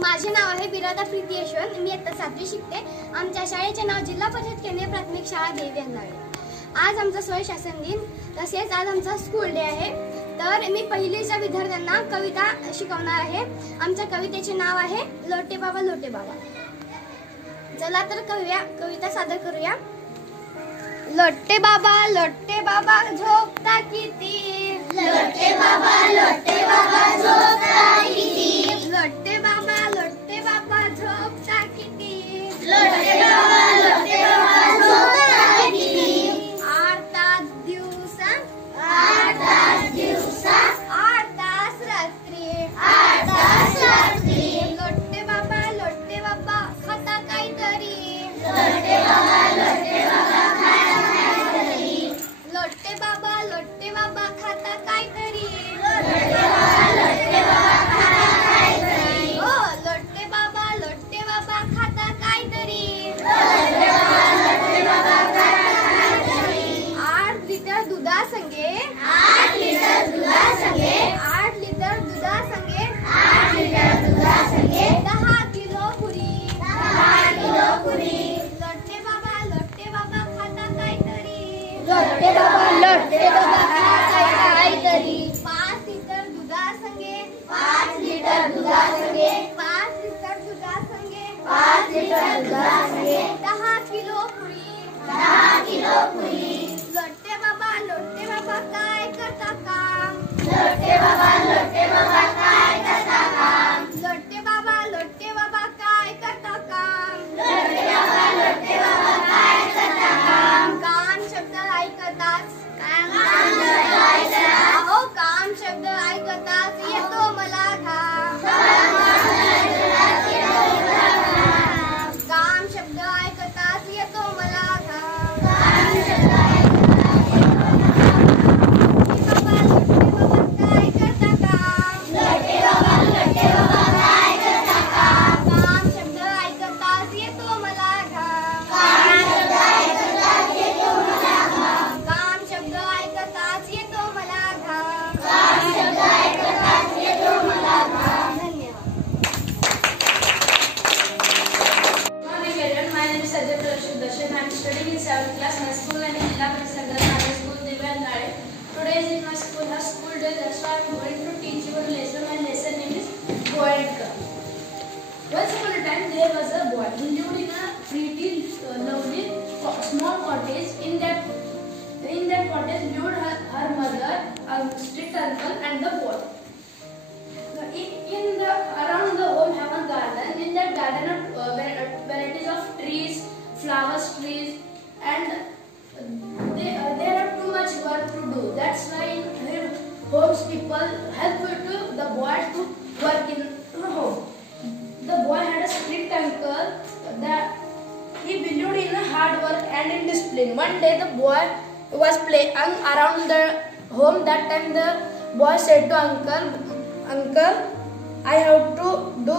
माझे नाव आहे बिरादा प्रीती यशवंत. मी इयत्ता 7वी शिकते. आमच्या शाळेचे नाव जिल्हा परिषद केंद्रीय प्राथमिक शाळा देवी अंधाळे. आज आमचा 16 शासन दिन, तसेच आज आमचा स्कूल डे आहे. तर मी पहिलीच्या विद्यार्थ्यांना कविता शिकवणार आहे. आमच्या कवितेचे नाव आहे लोटे बाबा लोटे बाबा. चला तर कविता सादर करूया. लोटे बाबा झोपता किती, लोटे बाबा झोपता किती, लोटे बाबा झोपता किती, लोटे बाबा झोपता किती. 8 तास दिवसा, 8 तास दिवसा, 8 तास रात्री, 8 तास रात्री. लोटे बाबा खाता काहीतरी, लोटे बाबा खाता काहीतरी, लोटे बाबा खाता काहीतरी, लोटे बाबा खाता काहीतरी, हो लोटे बाबा खाता काहीतरी. लोटे बाबा खाता काहीतरी. 8 लिटर दुधासंगे, 8 लिटर दुधासंगे, 8 लिटर दुधासंगे 8 लिटर दुधासंगे 10 किलो पुरी, 10 किलो पुरी. लोटे बाबा खाता काहीतरी, लोटे बाबा खाता काहीतरी. 5 लिटर दुधासंगे, 5 लिटर दुधासंगे, 5 लिटर दुधासंगे 5 लिटर दुधासंगे 10 किलो पुरी, 10 किलो पुरी. लोटे बाबा काय करता काम, लोटे बाबा काय करता काम, लोटे बाबा काय करता काम. लोटे बाबा काय करता काम. काम शब्द ऐकताच, ऐकताच. अहो काम शब्द ऐकताच येतो मला घाम. काम शब्द ऐकताच येतो मला घाम. काय करता काम, लोटे बाबा काय करता काम. काम शब्द ऐकताच येतो मला घाम. काम शब्द ऐकताच येतो मला घाम. काम शब्द ऐकताच येतो मला घाम. काम शब्द ऐकताच येतो मला घाम. धन्यवाद. Good morning everyone. My name is Sajjad Rashid Dashan. I am studying in 7th class. My school name is Jilla Parishad Primary School, Devi Andhale. Today is in my school has school day. That's why I am going to teach you a lesson. My lesson name is Boy and Girl. Once upon a time there was a boy. He lived in a pretty, lovely, small cottage. In that cottage lived her mother, a strict uncle, and the boy. Around the home have a garden. In that garden are varieties of trees, flowers trees, and there are too much work to do. That's why in her homes people help the boy to work in the home. The boy had a strict uncle that he believed in hard work and in discipline. One day the boy was playing around the home. That time the boy said to uncle, I have to do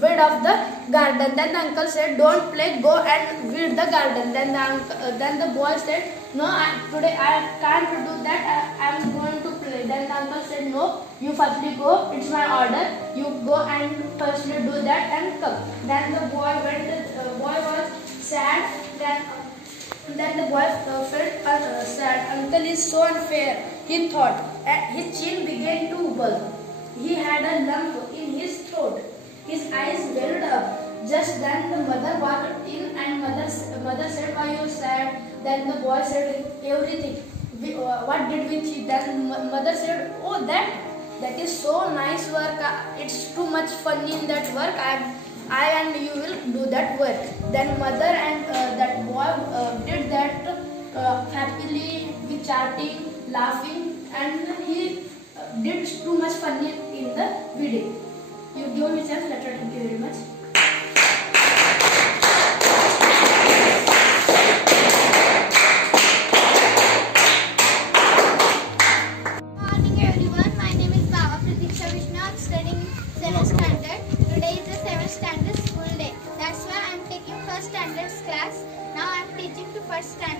weed of the garden. Then the uncle said, don't play, go and weed the garden. Then the boy said, no, today I can't do that. I am going to play. Then the uncle said, no, you firstly go. It's my order. You go and firstly do that and come. Then the boy went. The boy was sad. Then the boy felt sad. Uncle is so unfair, he thought. His chin began to bulge. He had a lump in his throat. His eyes welled up. Just then the mother walked in and mother said, why you sad? Then the boy said, everything. What did we see? Then mother said, oh that is so nice work. It's too much fun in that work. I and you will do that work. Then mother and that boy did that happily, with chatting, laughing, and he did too much fun in the video. You give me chance. Thank you very much. Good morning everyone. My name is Baba Pratiksha Vishnu. I'm studying 7th standard. Today is the 7th standard school day. That's why I'm taking 1st standard class. Now I'm teaching to 1st standard.